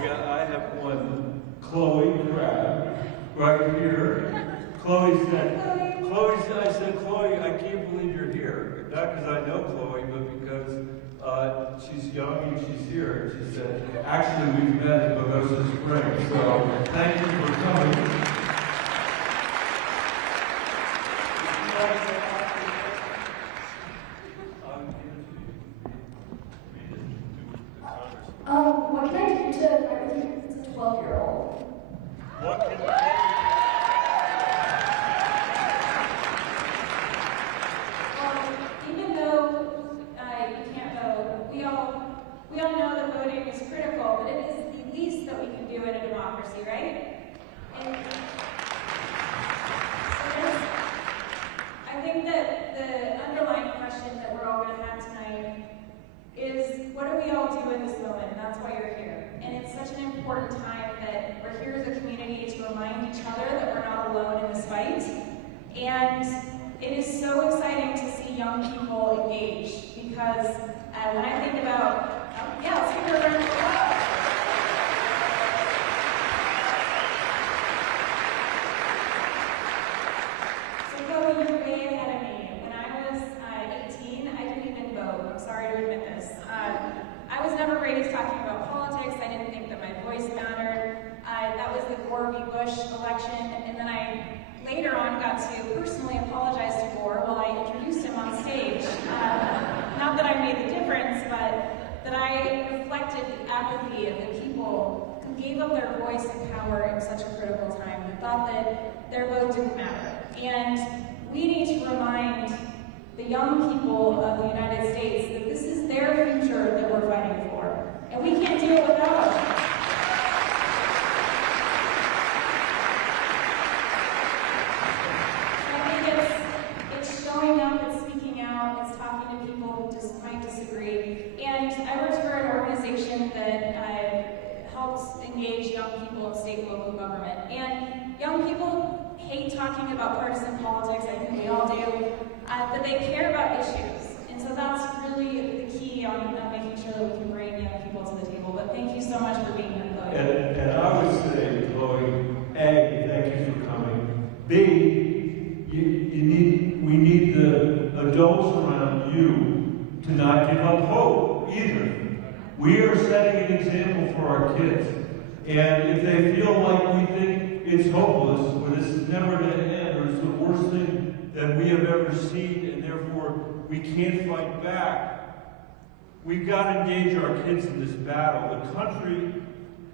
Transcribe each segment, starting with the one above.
I have one, Chloe Crab, right here. Chloe said, I said, Chloe, I can't believe you're here. Not because I know Chloe, but because she's young and she's here. She said, actually, we've met in Mimosa Springs, so thank you for coming. What can I do to fight with you as a 12-year-old? What can Even though you can't vote, we all know that voting is critical, but it is the least that we can do in a democracy, right? And so I think that the underlying question that we're all going to have tonight is, what do we all do in this moment? And that's why you're here. And it's such an important time that we're here as a community to remind each other that we're not alone in this fight. And it is so exciting to see young people engage, because when I think about, let's give her a round of applause. So Chloe, you're way ahead of me. When I was 18, I didn't even vote. I'm sorry to admit this. I was never raised talking about politics. I didn't think that my voice mattered. That was the Gore v. Bush election, and then I later on got to personally apologize to Gore while I introduced him on stage. Not that I made the difference, but that I reflected the apathy of the people who gave up their voice and power in such a critical time, who thought that their vote didn't matter. And we need to remind the young people of the United States that this is their future that we're fighting for. And we can't do it without them. I worked for an organization that helps engage young people in state and local government. And young people hate talking about partisan politics, I think we all do, but they care about issues. And so that's really the key on making sure that we can bring young people to the table. But thank you so much for being here, Chloe. And I would say, Chloe, A, thank you for coming. B, we need the adults around you to not give up hope either. We are setting an example for our kids. And if they feel like we think it's hopeless, or this is never going to end, or it's the worst thing that we have ever seen, and therefore we can't fight back, we've got to engage our kids in this battle. The country's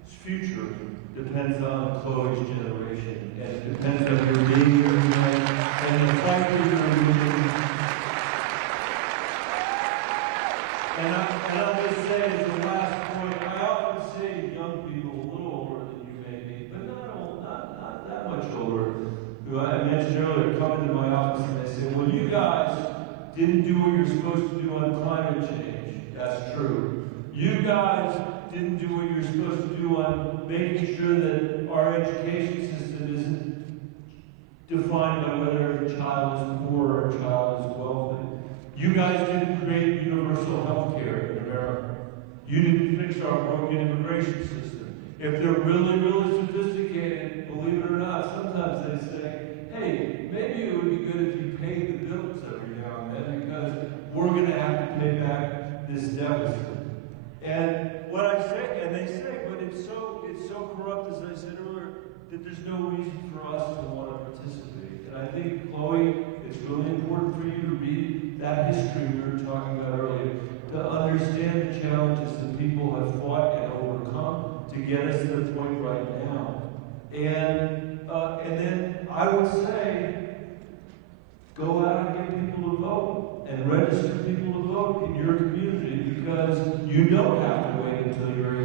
future depends on Chloe's generation, and it depends on your being here tonight, and the fight that you're doing. And I'll just say as the last point, I often say young people, a little older than you may be, but not that much older, who I mentioned earlier, come into my office and they say, well, you guys didn't do what you're supposed to do on climate change. That's true. You guys didn't do what you're supposed to do on making sure that our education system isn't defined by whether a child is poor or a child is wealthy. You guys didn't create universal health care in America. You didn't fix our broken immigration system. If they're really, really sophisticated, believe it or not, sometimes they say, hey, maybe it would be good if you paid the bills every now and then, because we're going to have to pay back this deficit. And what I say, and they say, but it's so corrupt, as I said earlier, that there's no reason for us to want to participate. And I think, Chloe, it's really important for you to read that history we were talking about earlier, to understand the challenges that people have fought and overcome to get us to the point right now. And then I would say, go out and get people to vote and register people to vote in your community, because you don't have to wait until you're